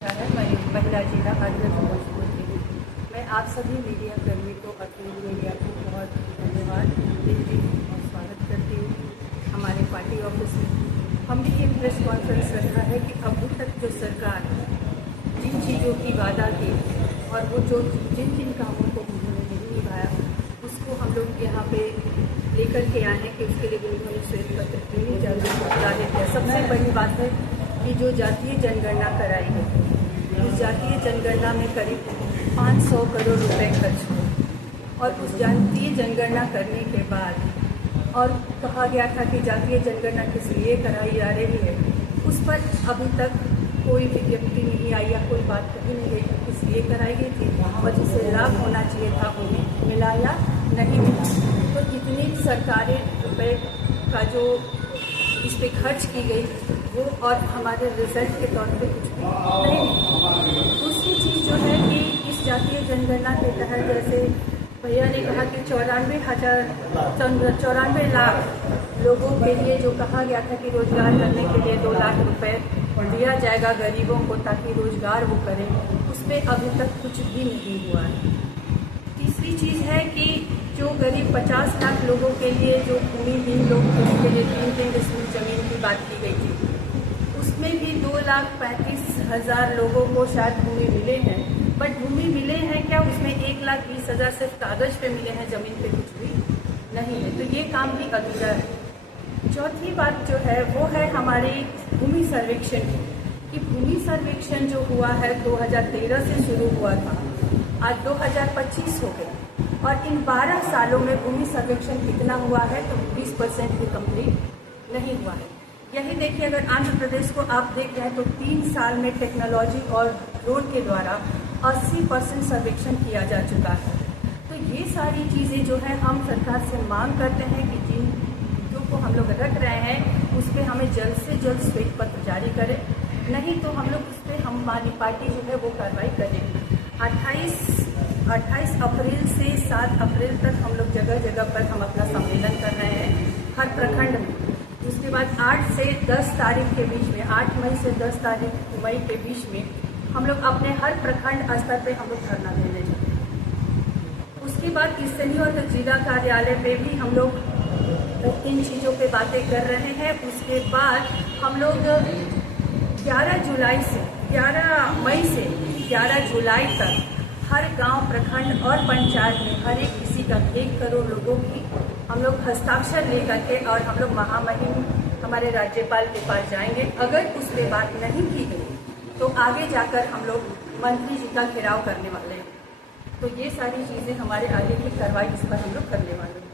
है महिला जिला अध्यक्ष भोजपुर की। मैं आप सभी मीडिया कर्मी को अखिल मीडिया को बहुत धन्यवाद देती हूँ और स्वागत करती हूँ हमारे पार्टी ऑफिस में। हम भी ये प्रेस कॉन्फ्रेंस रखा है कि अभी तक जो सरकार जिन चीज़ों की वादा की और वो जो जिन जिन कामों को उन्होंने नहीं निभाया उसको हम लोग यहाँ पे लेकर के आए हैं कि उसके लिए उन्होंने श्वेत पत्र क्यों नहीं जारी किया। सबसे बड़ी बात है कि जो जातीय जनगणना कराई है, उस जातीय जनगणना में करीब 500 करोड़ रुपए खर्च हुए और उस जातीय जनगणना करने के बाद और कहा गया था कि जातीय जनगणना किस लिए कराई जा रही है, उस पर अभी तक कोई विज्ञप्ति नहीं आई या कोई बात कही नहीं गई कि किस लिए कराई गई थी और जिसे लाभ होना चाहिए था उन्हें मिला या नहीं मिला। तो इतनी सरकारी रुपए का जो इस पर खर्च की गई वो और हमारे रिजल्ट के तौर पे कुछ भी नहीं मिला। दूसरी चीज़ जो है कि इस जातीय जनगणना के तहत जैसे भैया ने कहा कि 94 लाख लोगों के लिए जो कहा गया था कि रोजगार करने के लिए 2 लाख रुपए दिया जाएगा गरीबों को ताकि रोजगार वो करें, उसमें अभी तक कुछ भी नहीं हुआ है। तीसरी चीज़ है कि जो करीब 50 लाख लोगों के लिए जो भूमिहीन लोग थे उनके लिए 3 डिसमिल जमीन की बात की गई थी, उसमें भी 2,35,000 लोगों को शायद भूमि मिले हैं। बट भूमि मिले हैं क्या, उसमें 1,20,000 सिर्फ कागज पे मिले हैं, जमीन पे कुछ भी नहीं है। तो ये काम भी अधूरा है। चौथी बात जो है वो है हमारी भूमि सर्वेक्षण की। भूमि सर्वेक्षण जो हुआ है 2013 से शुरू हुआ था, आज 2025 हो गया और इन 12 सालों में भूमि सर्वेक्षण कितना हुआ है तो 20% भी कंप्लीट नहीं हुआ है। यही देखिए, अगर आंध्र प्रदेश को आप देख रहे हैं तो 3 साल में टेक्नोलॉजी और ड्रोन के द्वारा 80% सर्वेक्षण किया जा चुका है। तो ये सारी चीज़ें जो है हम सरकार से मांग करते हैं कि जिन मुद्दों को हम लोग रख रहे हैं उस पर हमें जल्द से जल्द श्वेत पत्र जारी करें, नहीं तो हम लोग उस पर हमारी पार्टी जो है वो कार्रवाई करेगी। 28 अप्रैल से 7 अप्रैल तक हम लोग जगह जगह पर हम अपना सम्मेलन कर रहे हैं हर प्रखंड में। उसके बाद 8 से 10 तारीख के बीच में, 8 मई से 10 मई के बीच में हम लोग अपने हर प्रखंड स्तर पे हम लोग धरना देने जाते हैं। उसके बाद स्थलीय और जिला कार्यालय पे भी हम लोग इन चीज़ों पे बातें कर रहे हैं। उसके बाद हम लोग 11 मई से 11 जुलाई तक हर गांव, प्रखंड और पंचायत में हर एक किसी का 1 करोड़ लोगों की हम लोग हस्ताक्षर लेकर के और हम लोग महामहिम हमारे राज्यपाल के पास जाएंगे। अगर उस पर बात नहीं की गई तो आगे जाकर हम लोग मंत्री जी का घेराव करने वाले हैं। तो ये सारी चीज़ें हमारे आगे की कार्रवाई इस पर हम लोग करने वाले हैं।